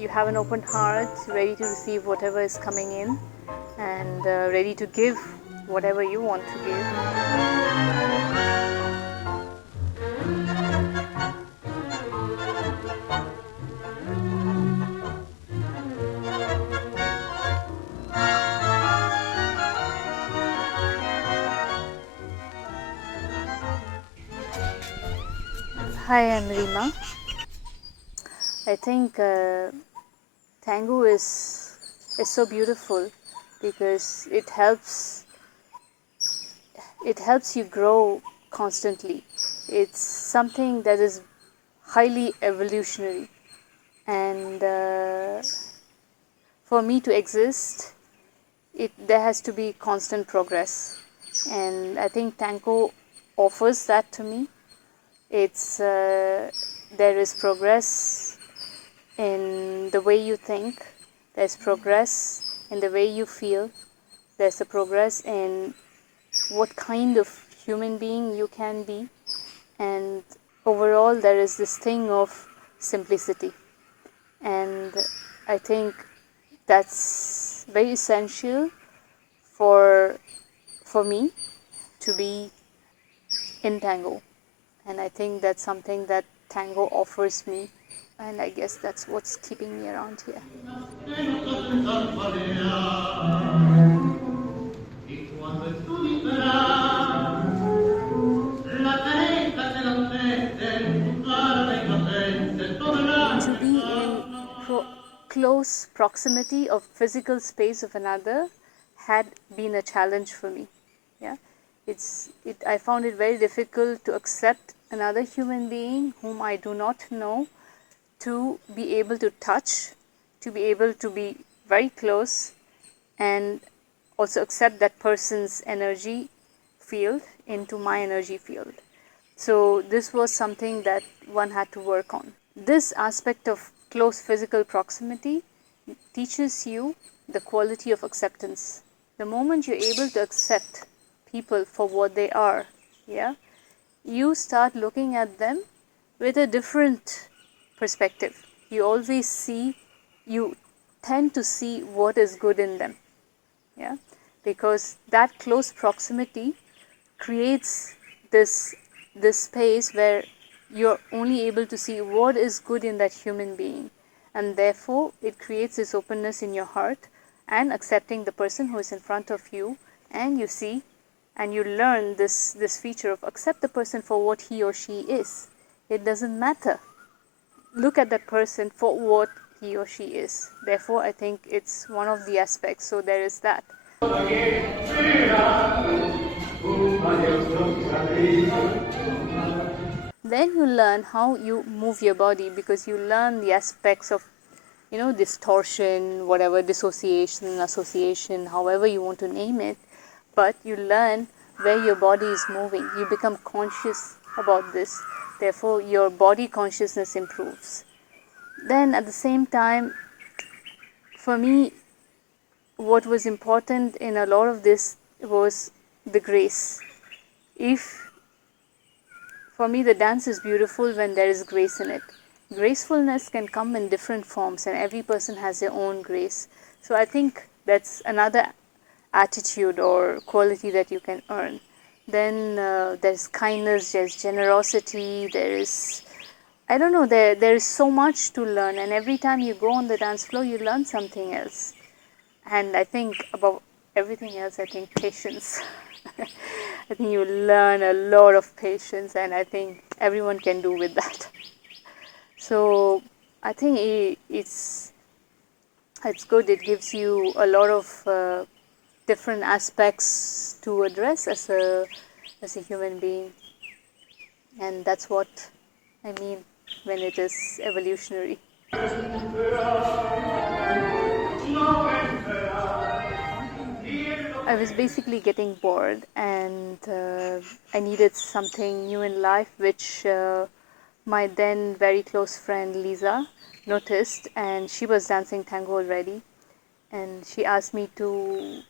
you have an open heart, ready to receive whatever is coming in, and ready to give whatever you want to give. Hi, I'm Rima. I think tango is so beautiful because it helps you grow constantly. It's something that is highly evolutionary, and for me to exist, there has to be constant progress, and I think tango offers that to me. It's there is progress in the way you think, there's progress in the way you feel, there's a progress in what kind of human being you can be, and overall there is this thing of simplicity, and I think that's very essential for me to be in tango, and I think that's something that tango offers me, and I guess that's what's keeping me around here. To be in close proximity of physical space of another had been a challenge for me. Yeah, I found it very difficult to accept another human being whom I do not know, to be able to touch, to be able to be very close, and also accept that person's energy field into my energy field. So this was something that one had to work on. This aspect of close physical proximity teaches you the quality of acceptance. The moment you're able to accept people for what they are, yeah, you start looking at them with a different perspective. You tend to see what is good in them, yeah, because that close proximity creates this space where you're only able to see what is good in that human being, and therefore it creates this openness in your heart and accepting the person who is in front of you, and you see and you learn this feature of accept the person for what he or she is. It doesn't matter. Look at that person for what he or she is. Therefore, I think it's one of the aspects. So there is that. Then you learn how you move your body, because you learn the aspects of, distortion, whatever, dissociation, association, however you want to name it. But you learn where your body is moving. You become conscious about this. Therefore, your body consciousness improves. Then at the same time, for me, what was important in a lot of this was the grace. For me, the dance is beautiful when there is grace in it. Gracefulness can come in different forms, and every person has their own grace. So I think that's another attitude or quality that you can earn. Then there's kindness, there's generosity, there is, I don't know, there is so much to learn, and every time you go on the dance floor, you learn something else. And I think above everything else, I think patience. I think you learn a lot of patience, and I think everyone can do with that. So I think it's good. It gives you a lot of different aspects to address as a human being, and that's what I mean when it is evolutionary. I was basically getting bored, and I needed something new in life, which my then very close friend Lisa noticed, and she was dancing tango already, and she asked me to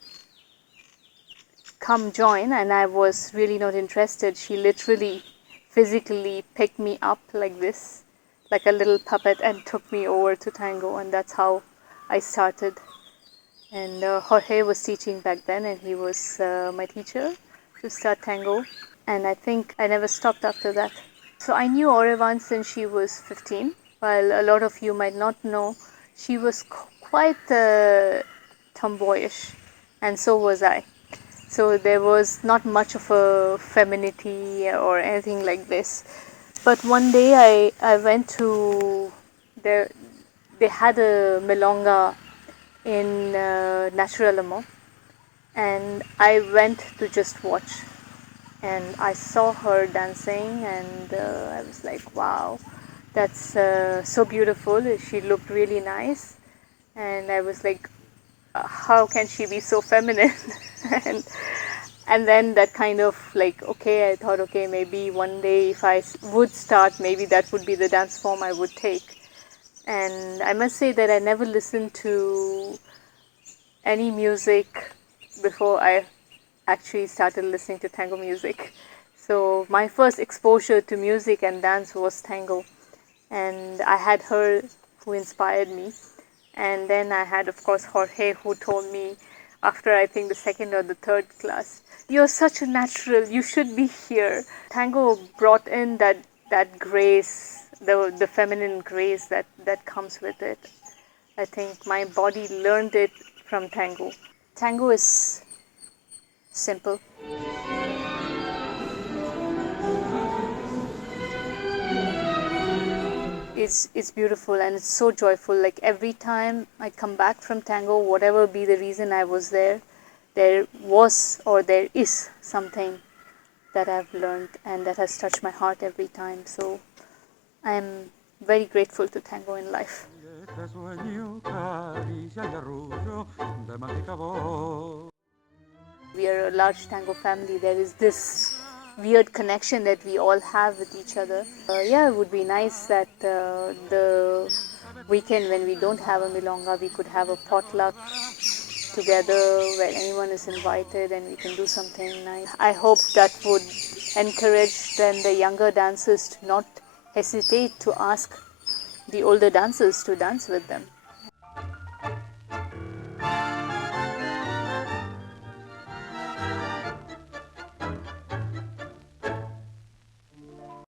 come join, and I was really not interested. She literally physically picked me up like this, like a little puppet and took me over to tango, and that's how I started. And Jorge was teaching back then, and he was my teacher to start tango. And I think I never stopped after that. So I knew Aurevan since she was 15. While a lot of you might not know, she was quite tomboyish, and so was I. So there was not much of a femininity or anything like this. But one day I went to there. They had a milonga in Naturalamo, and I went to just watch. And I saw her dancing, and I was like, wow, that's so beautiful. She looked really nice, and I was like, how can she be so feminine? and and then that kind of like, okay, I thought, okay, maybe one day if I would start, maybe that would be the dance form I would take. And I must say that I never listened to any music before I actually started listening to tango music. So my first exposure to music and dance was tango, and I had her who inspired me. And then I had, of course, Jorge, who told me after I think the second or the third class, "You're such a natural. You should be here." Tango brought in that grace, the feminine grace that comes with it. I think my body learned it from tango. Tango is simple. It's beautiful, and it's so joyful. Like every time I come back from tango, whatever be the reason I was there was or there is something that I've learned and that has touched my heart every time. So I'm very grateful to tango in life. We are a large tango family. There is this weird connection that we all have with each other. Yeah, it would be nice that the weekend when we don't have a milonga, we could have a potluck together where anyone is invited and we can do something nice. I hope that would encourage then the younger dancers to not hesitate to ask the older dancers to dance with them.